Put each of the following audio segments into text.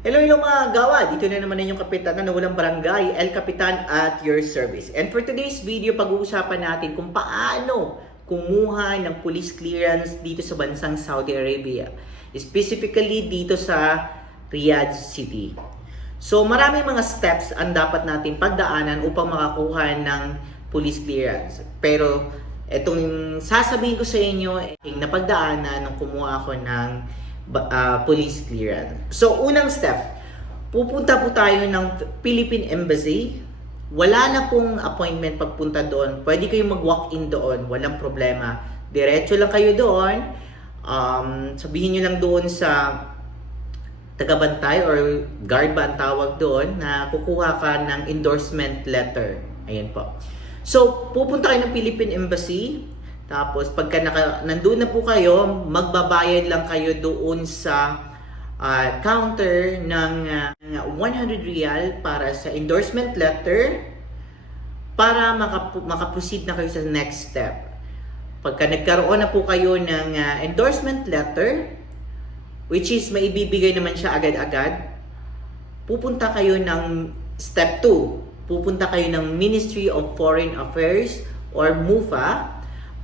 Hello mga gawa! Dito na naman inyong kapitan na walang barangay, El Capitan at your service. And for today's video, pag-uusapan natin kung paano kumuha ng police clearance dito sa bansang Saudi Arabia. Specifically dito sa Riyadh City. So maraming mga steps ang dapat natin pagdaanan upang makakuha ng police clearance. Pero itong sasabihin ko sa inyo ay napagdaanan nung kumuha ako ng police clearance. So, unang step, pupunta po tayo ng Philippine Embassy. Wala na pong appointment pagpunta doon. Pwede kayong mag-walk-in doon. Walang problema. Diretso lang kayo doon. Sabihin nyo lang doon sa tagabantay or guard ba ang tawag doon na kukuha ka ng endorsement letter. Ayan po. So, pupunta kayo ng Philippine Embassy. Tapos pagka nandun na po kayo, magbabayad lang kayo doon sa counter ng 100 riyal para sa endorsement letter para makaproceed na kayo sa next step. Pagka nagkaroon na po kayo ng endorsement letter, which is maibibigay naman siya agad-agad, pupunta kayo ng step 2. Pupunta kayo ng Ministry of Foreign Affairs or MUFA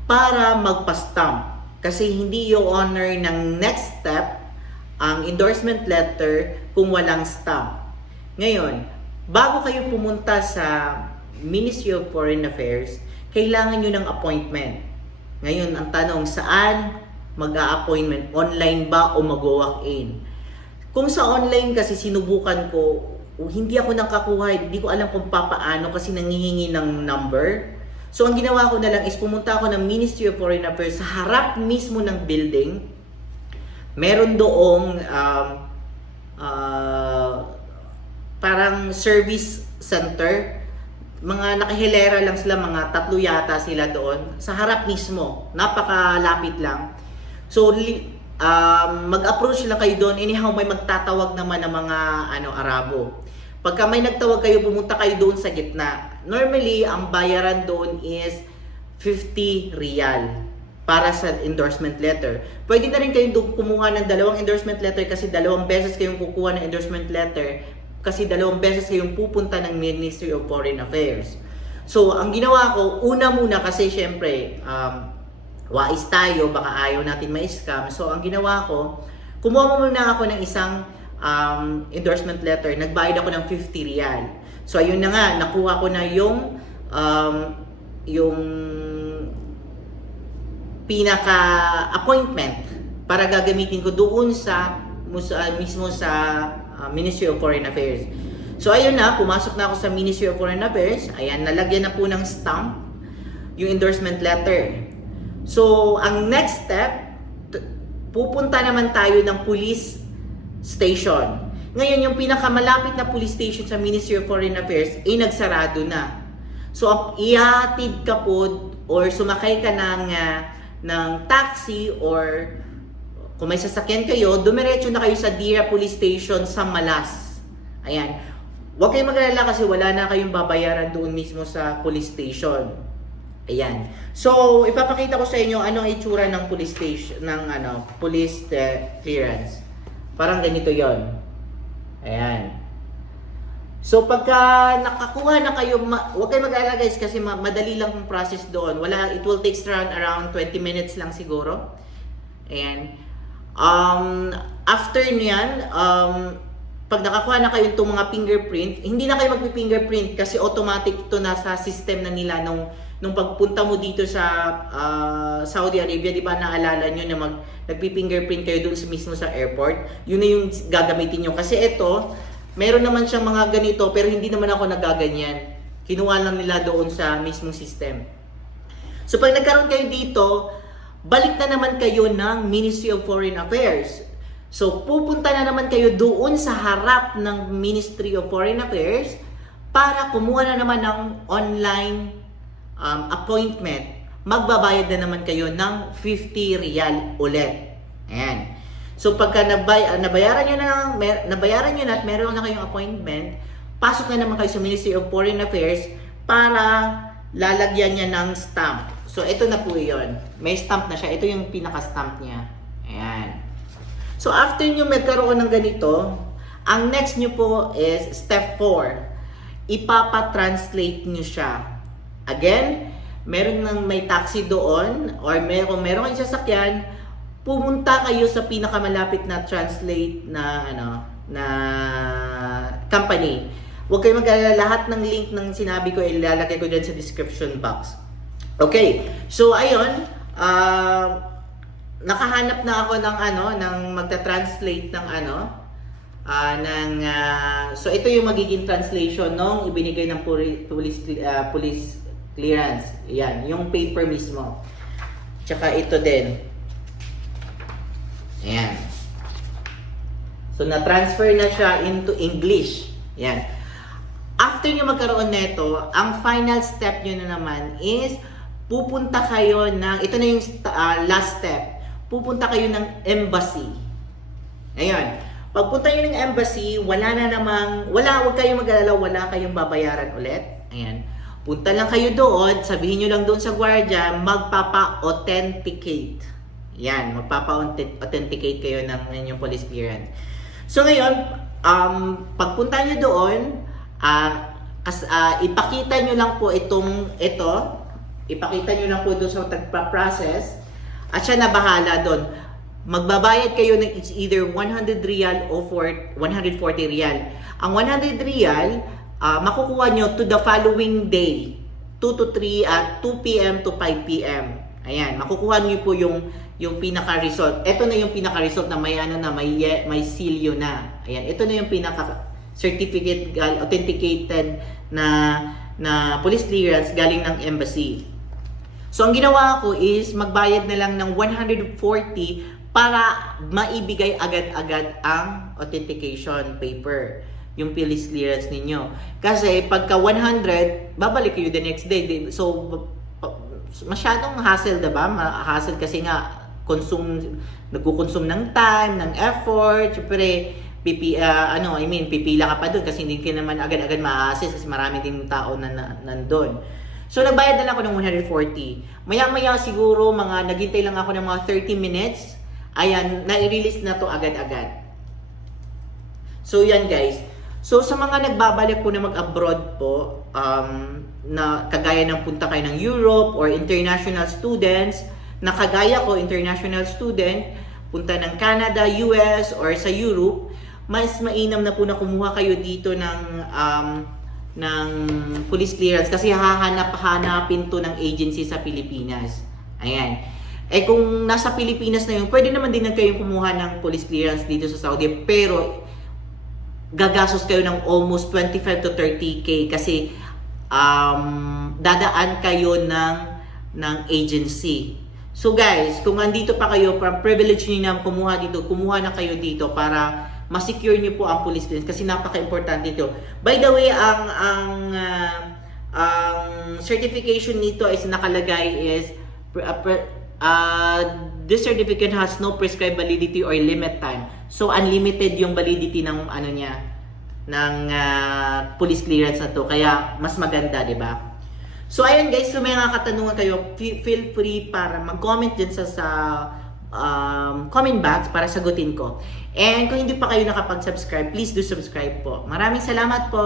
para magpa-stamp. Kasi hindi i-honor ng next step ang endorsement letter kung walang stamp. Ngayon, bago kayo pumunta sa Ministry of Foreign Affairs, kailangan nyo ng appointment. Ngayon, ang tanong, saan mag-a-appointment? Online ba o mag-walk-in? Kung sa online kasi sinubukan ko, hindi ako nakakuha, hindi ko alam kung papaano kasi nangihingi ng number. So, ang ginawa ko na lang is pumunta ako ng Ministry of Foreign Affairs sa harap mismo ng building. Meron doong parang service center. Mga nakahilera lang sila, mga 3 yata sila doon. Sa harap mismo. Napakalapit lang. So, mag-approach lang kayo doon. Anyhow, may magtatawag naman ng mga Arabo. Pagka may nagtawag kayo, pumunta kayo doon sa gitna. Normally, ang bayaran doon is 50 riyal para sa endorsement letter. Pwede na rin kayong kumuha ng 2 endorsement letter kasi 2 beses kayong kukuha ng endorsement letter kasi 2 beses kayong pupunta ng Ministry of Foreign Affairs. So, ang ginawa ko, una muna kasi syempre, wais tayo, baka ayaw natin ma-scam. So, ang ginawa ko, kumuha muna ako ng isang endorsement letter. Nagbayad ako ng 50 riyal. So ayun na nga, nakuha ko na yung pinaka appointment para gagamitin ko doon sa mismo sa Ministry of Foreign Affairs. So ayun na, pumasok na ako sa Ministry of Foreign Affairs. Ayan, nalagyan na po ng stamp yung endorsement letter. So ang next step, pupunta naman tayo ng police station. Ngayon, yung pinakamalapit na police station sa Ministry of Foreign Affairs ay nagsarado na. So, ihatid ka po or sumakay ka ng taxi or kung may sasakyan kayo, dumiretso na kayo sa Dira Police Station sa Malas. Ayan. Huwag kayong mag-alala kasi wala na kayong babayaran doon mismo sa police station. Ayan. So, ipapakita ko sa inyo anong itsura ng police station, ng police clearance. Parang ganito yon. Ayan. So, pagka nakakuha na kayo, huwag kayo mag-alala guys kasi madali lang yung process doon. It will take around 20 minutes lang siguro. Ayan. After niyan, pag nakakuha na kayo itong mga fingerprint, hindi na kayo magpi-fingerprint kasi automatic ito nasa system na nila nung pagpunta mo dito sa Saudi Arabia, di ba naalala nyo na nagpi-fingerprint kayo doon mismo sa airport? Yun na yung gagamitin nyo. Kasi ito, meron naman siyang mga ganito pero hindi naman ako nagaganyan. Kinuha lang nila doon sa mismong system. So pag nagkaroon kayo dito, balik na naman kayo ng Ministry of Foreign Affairs. So pupunta na naman kayo doon sa harap ng Ministry of Foreign Affairs para kumuha na naman ng online appointment. Magbabayad na naman kayo ng 50 riyal ulit. Ayan. So pagka nabayaran nyo na at meron na kayong appointment, pasok na naman kayo sa Ministry of Foreign Affairs para lalagyan niya ng stamp. So ito na po yun. May stamp na siya. Ito yung pinaka-stamp niya. Ayan. So after nyo magkaroon ng ganito, Ang next nyo po is step 4. Ipapa-translate nyo siya. Again, meron ng may taxi doon or meron kayong sasakyan, pumunta kayo sa pinakamalapit na translate na company. Huwag kayong mag-alala, lahat ng link ng sinabi ko ilalagay ko dyan sa description box. Okay. So ayun, nakahanap na ako ng magta-translate ng so ito yung magiging translation nung ibinigay ng police clearance. Yan, yung paper mismo. Tsaka ito din. Ayan. So na-transfer na siya into English. Yan. After nyo magkaroon nito, ang final step nyo na naman is pupunta kayo ito na yung last step. Pupunta kayo ng embassy. Ayan. Pagpunta nyo ng embassy, huwag kayong mag-alala, wala kayong babayaran ulit. Ayan. Punta lang kayo doon, sabihin nyo lang doon sa gwardiya, magpapa-authenticate. Yan, magpapa-authenticate kayo ng inyong police clearance. So ngayon, pagpunta nyo doon, ipakita nyo lang po ito, ipakita nyo lang po doon sa tagpa-process, at siya na bahala doon. Magbabayad kayo ng it's either 100 real o 140 real. Ang 100 real, makukuha nyo to the following day, 2 p.m. to 5 p.m. Ayan, makukuha nyo po yung pinaka-result. Ito na yung pinaka-result na may seal yun na. Ayan, ito na yung pinaka-certificate, authenticated na police clearance galing ng embassy. So, ang ginawa ko is magbayad na lang ng 140 para maibigay agad-agad ang authentication paper, yung police clearance ninyo. Kasi pagka 100, babalik kayo the next day. So, masyadong hassle, diba? Hassle kasi nga, nagkukonsume ng time, ng effort, syempre, pipila ka pa doon kasi hindi ka naman agad-agad ma-assess kasi marami din tao na nandun. So, nagbayad na lang ako ng 140. Maya-maya siguro, naghintay lang ako ng mga 30 minutes. Ayan, na-release na to agad-agad. So, yan guys. So, sa mga nagbabalik po na mag-abroad po, na kagaya ng punta kayo ng Europe or international students, na kagaya ko, international student, punta ng Canada, US, or sa Europe, mas mainam na po na kumuha kayo dito ng police clearance kasi hahanapin to ng agency sa Pilipinas. Ayan. Kung nasa Pilipinas na yun, pwede naman din kayong kumuha ng police clearance dito sa Saudi, pero gagastos kayo ng almost 25 to 30K kasi dadaan kayo ng agency. So guys, kung andito pa kayo, privilege niyo na kumuha na kayo dito para ma-secure niyo po ang police clearance kasi napaka-importante ito. By the way, ang certification nito is nakalagay is this certificate has no prescribed validity or limit time. So unlimited yung validity ng police clearance na to. Kaya mas maganda, 'di ba? So ayun guys, kung may mga katanungan kayo, feel free para mag-comment din sa comment box para sagutin ko. And kung hindi pa kayo nakapag-subscribe, please do subscribe po. Maraming salamat po.